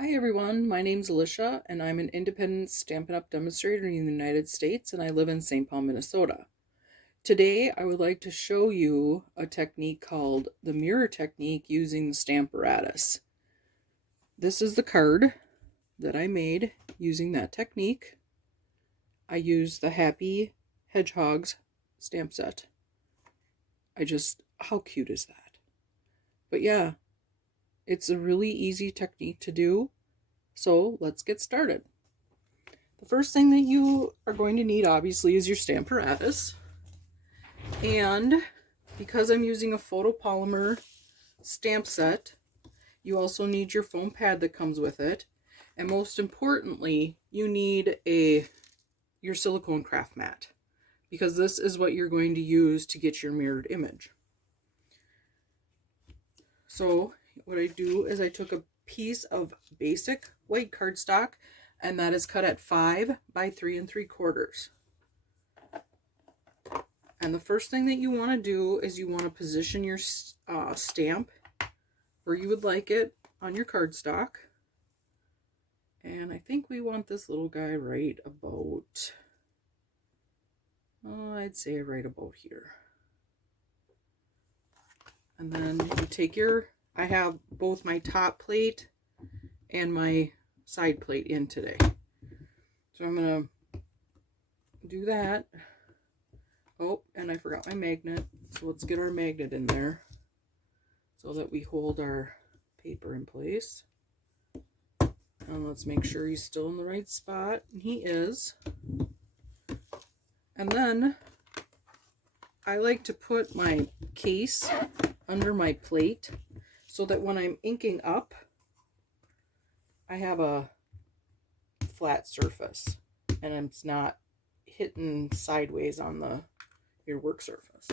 Hi everyone, my name's Alicia and I'm an independent Stampin' Up! Demonstrator in the United States and I live in St. Paul, Minnesota. Today I would like to show you a technique called the mirror technique using the Stamparatus. This is the card that I made using that technique. I used the Happy Hedgehogs stamp set. How cute is that? But yeah, it's a really easy technique to do, so let's get started. The first thing that you are going to need, obviously, is your Stamparatus. And because I'm using a photopolymer stamp set, you also need your foam pad that comes with it. And most importantly, you need your silicone craft mat, because this is what you're going to use to get your mirrored image. So what I do is I took a piece of basic white cardstock, and that is cut at 5 by 3 3/4. And the first thing that you want to do is you want to position your stamp where you would like it on your cardstock. And I think we want this little guy right about, I'd say right about here. And then you take I have both my top plate and my side plate in today. So I'm going to do that. Oh, and I forgot my magnet. So let's get our magnet in there so that we hold our paper in place. And let's make sure he's still in the right spot. And he is. And then I like to put my case under my plate so that when I'm inking up, I have a flat surface and it's not hitting sideways on your work surface.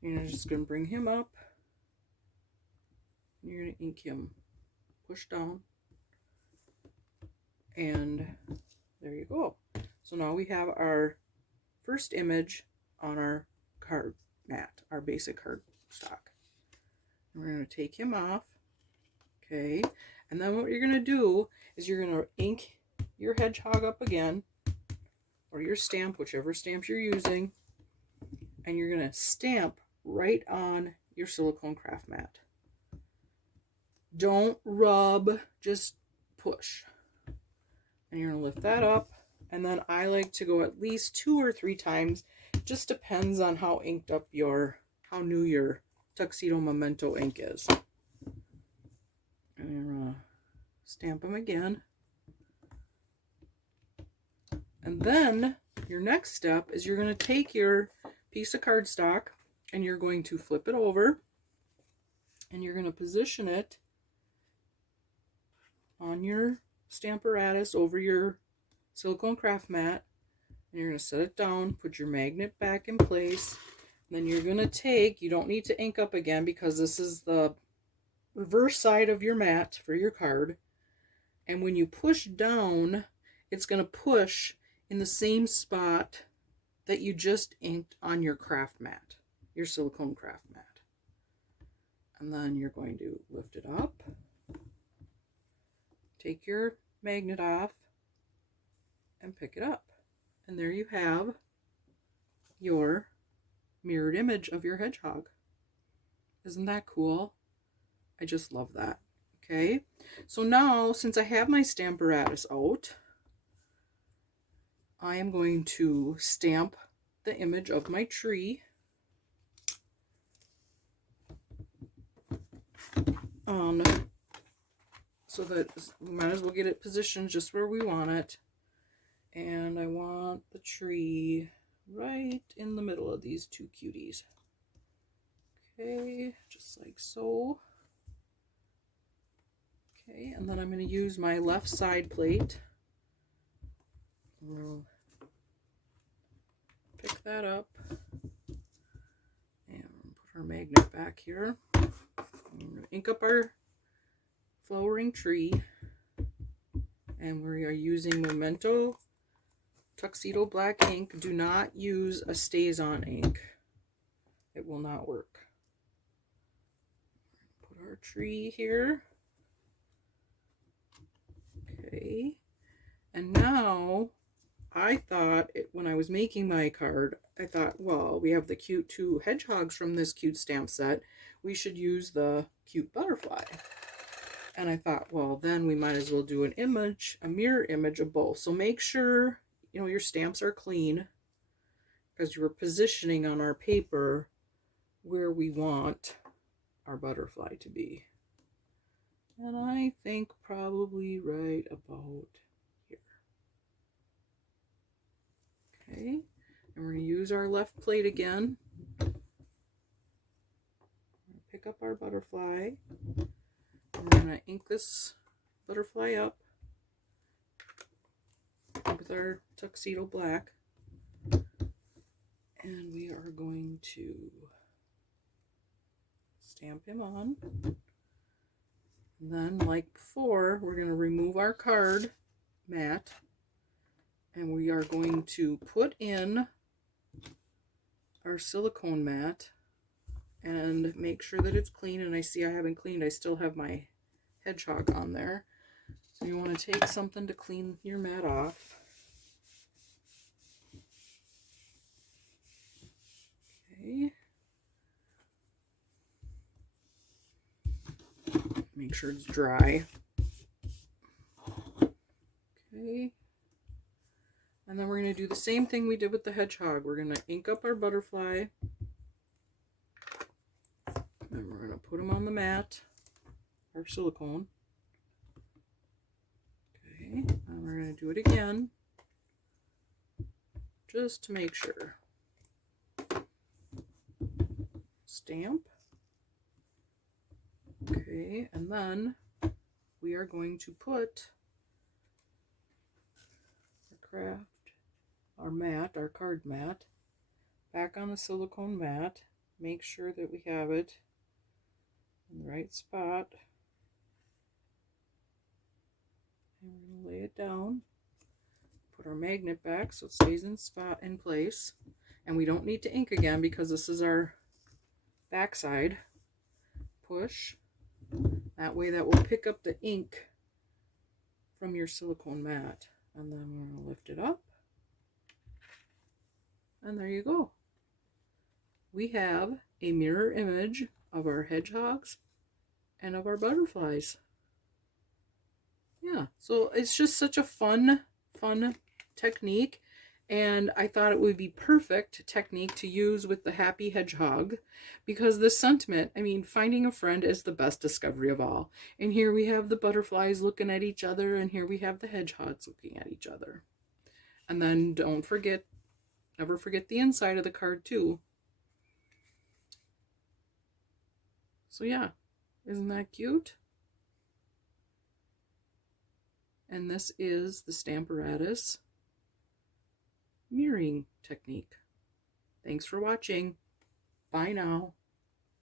You're just going to bring him up. You're going to ink him, push down, and there you go. So now we have our first image on our card mat, our basic card stock. And we're going to take him off. Okay, and then what you're going to do is you're going to ink your hedgehog up again, or your stamp, whichever stamp you're using, and you're going to stamp right on your silicone craft mat. Don't rub, just push. And you're going to lift that up, and then I like to go at least 2 or 3 times. It just depends on how inked up how new your Tuxedo Memento ink is. And you're going to stamp them again. And then your next step is you're going to take your piece of cardstock and you're going to flip it over and you're going to position it on your Stamparatus over your silicone craft mat. And you're going to set it down, put your magnet back in place. And then you're going to you don't need to ink up again because this is the reverse side of your mat for your card. And when you push down, it's going to push in the same spot that you just inked on your craft mat, your silicone craft mat. And then you're going to lift it up, take your magnet off, and pick it up. And there you have your mirrored image of your hedgehog. Isn't that cool? I just love that. Okay, so now since I have my Stamparatus out, I am going to stamp the image of my tree on, so that we might as well get it positioned just where we want it. And I want the tree right in the middle of these 2 cuties. Okay, just like so. Okay, and then I'm going to use my left side plate. We'll pick that up and put our magnet back here. I'm going to ink up our flowering tree, and we are using Memento Tuxedo Black ink. Do not use a StazOn ink. It will not work. Put our tree here. And now I thought, when I was making my card, I thought, well, we have the cute two hedgehogs from this cute stamp set. We should use the cute butterfly. And I thought, well, then we might as well do an image, a mirror image of both. So make sure, your stamps are clean, because you're positioning on our paper where we want our butterfly to be. And I think probably right about here. Okay, and we're going to use our left plate again. Pick up our butterfly. We're going to ink this butterfly up with our tuxedo black. And we are going to stamp him on. And then, like before, we're going to remove our card mat. And we are going to put in our silicone mat and make sure that it's clean. And I see I haven't cleaned. I still have my hedgehog on there. So you want to take something to clean your mat off. Okay. Make sure it's dry. Okay. And then we're going to do the same thing we did with the hedgehog. We're going to ink up our butterfly. And we're going to put him on the mat, our silicone. Okay, and we're going to do it again, just to make sure. Stamp. Okay, and then we are going to put our mat, our card mat, back on the silicone mat. Make sure that we have it in the right spot. And we're going to lay it down. Put our magnet back so it stays in place. And we don't need to ink again because this is our back side. Push. That way that will pick up the ink from your silicone mat. And then we're going to lift it up. And there you go. We have a mirror image of our hedgehogs and of our butterflies. Yeah, so it's just such a fun technique. And I thought it would be perfect technique to use with the happy hedgehog, because the sentiment, I mean, finding a friend is the best discovery of all. And here we have the butterflies looking at each other, and here we have the hedgehogs looking at each other. And then never forget the inside of the card too. So yeah, isn't that cute? And this is the Stamparatus mirroring technique. Thanks for watching. Bye now.